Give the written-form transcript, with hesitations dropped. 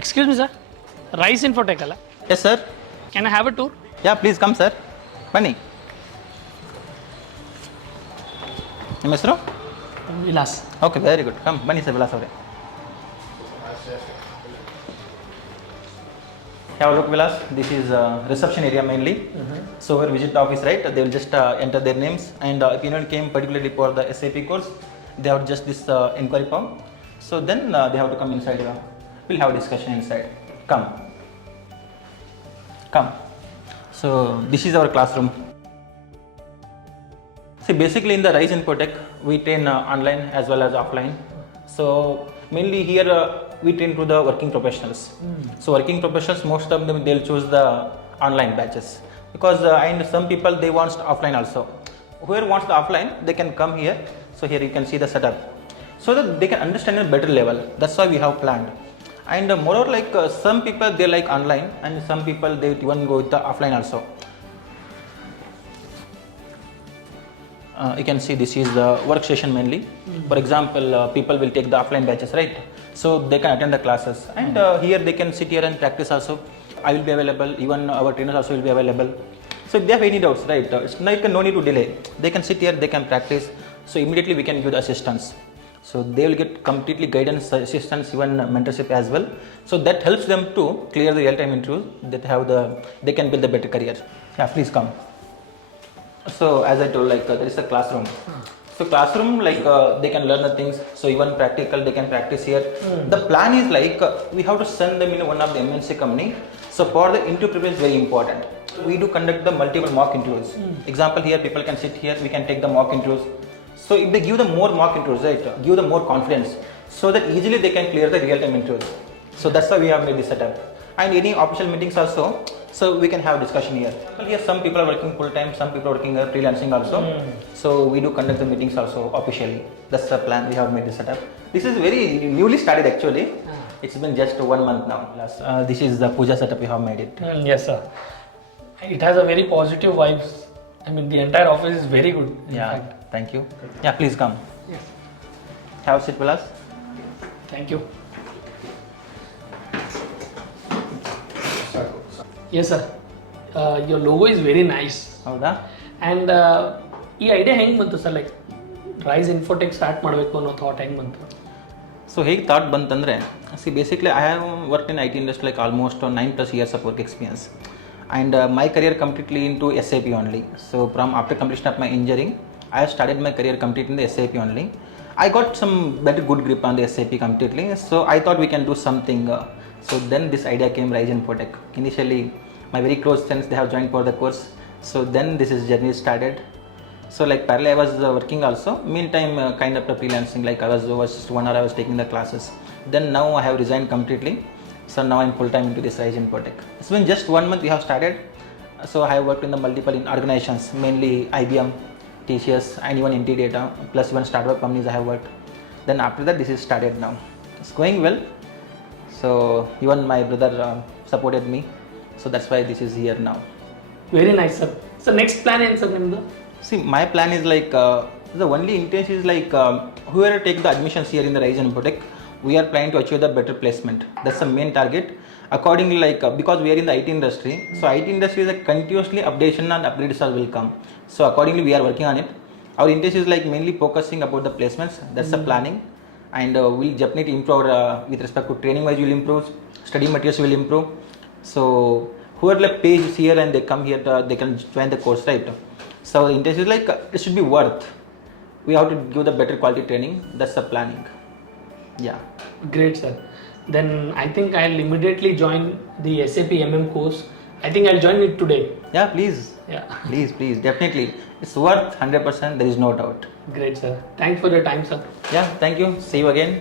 Excuse me, sir. Rice Infotech ಅಲ್ಲ? Yes, sir. Can I have a tour? Yeah, please come, sir. ಬನ್ನಿ. ನಿಮ್ಮ ಹೆಸರು? Vilas. Okay, very good. Come ಬನ್ನಿ sir, Vilas ಅವರೇ. Have a look, Vilas. This is reception area mainly. So where visit office, right? They will just enter their names, and if anyone came particularly for the SAP course, they have just this inquiry form. So then they have to come inside. We'll have a discussion inside. Come. So this is our classroom. See, basically in the Rise Infotech, we train online as well as offline. So mainly here we train to the working professionals. So working professionals, most of them they'll choose the online batches because and some people they want offline also. Whoever wants the offline, they can come here. So here you can see the setup, so that they can understand at a better level. That's why we have planned. And moreover, like some people they like online, and some people they even go with the offline also. You can see this is the workstation mainly. For example, people will take the offline batches, right? So they can attend the classes, and here they can sit here and practice also. I will be available, even our trainers also will be available. So if they have any doubts, right, it's like no need to delay. They can sit here, they can practice. So immediately we can give the assistance. So they will get completely guidance, assistance, even mentorship as well. So that helps them to clear the real-time interviews. They can build a better career. Yeah, please come. So as I told, like there is a classroom. So classroom, like they can learn the things. So even practical, they can practice here. The plan is like we have to send them in one of the MNC company. So for the interview preparation is very important. We do conduct the multiple mock interviews. Example, here people can sit here. We can take the mock interviews. So if they give the more mock interviews, right, give the more confidence, so that easily they can clear the real-time interviews. So that's why we have made this setup. And any official meetings also, so we can have discussion here. Well, here some people are working full time, some people are working freelancing also. So we do conduct the meetings also officially. That's the plan. We have made this setup. This is very newly started actually. It's been just 1 month now. This is the puja setup we have made it. Yes, sir. It has a very positive vibes. I mean, the entire office is very good. Yeah, thank you. Yeah, please come. Yes. Have a seat, Vilas. Thank you. Yes, sir. Your logo is very nice. ಹೌದಾ? And ಈ idea ಹೆಂಗೆ ಬಂತು sir? Like Rise Infotech start ಮಾಡಬೇಕು ಅನ್ನೋ thought ಹೆಂಗೆ ಬಂತು? So ಹೇಗೆ thought ಬಂತಂದರೆ, see basically I have work in IT industry like almost 9+ years of work experience, and my career completely into SAP only. So from after completion of my engineering, I have started my career completely in the SAP only. I got some better good grip on the SAP completely, so I thought we can do something. So then this idea came, Rise Infotech. Initially, my very close friends they have joined for the course. So then this is journey started. So like parallel I was working also. Meantime, kind of freelancing. Like I was just 1 hour I was taking the classes. Then now I have resigned completely. So now I'm full time into this Rise Infotech. It's been just 1 month we have started. So I have worked in the multiple organizations, mainly IBM, TCS, and even NT Data, plus even startup companies I have worked. Then after that this is started now. It's going well. So even my brother supported me. So that's why this is here now. Very nice, sir. So next plan ಏನು sir ನಿಮ್ಮದು? See, my plan is like the only intention is like whoever take the admissions here in the Rise Infotech, we are planning to achieve the better placement. That's the main target. Accordingly, like because we are in the IT industry, so IT industry is like continuously updation and upgrades all will come. So accordingly, we are working on it. Our intention is like mainly focusing about the placements. That's the planning, and we'll definitely improve with respect to training wise. Will improve, study materials will improve. So whoever like pays here and they come here, they can join the course, right? So the intention is like it should be worth. We have to give the better quality training. That's the planning. Yeah. Great, sir. Then I think I'll immediately join the SAP MM course. I think I'll join it today. Yeah, please. Yeah. Please, definitely. It's worth 100%. There is no doubt. Great, sir. Thanks for your time, sir. Yeah, thank you. See you again.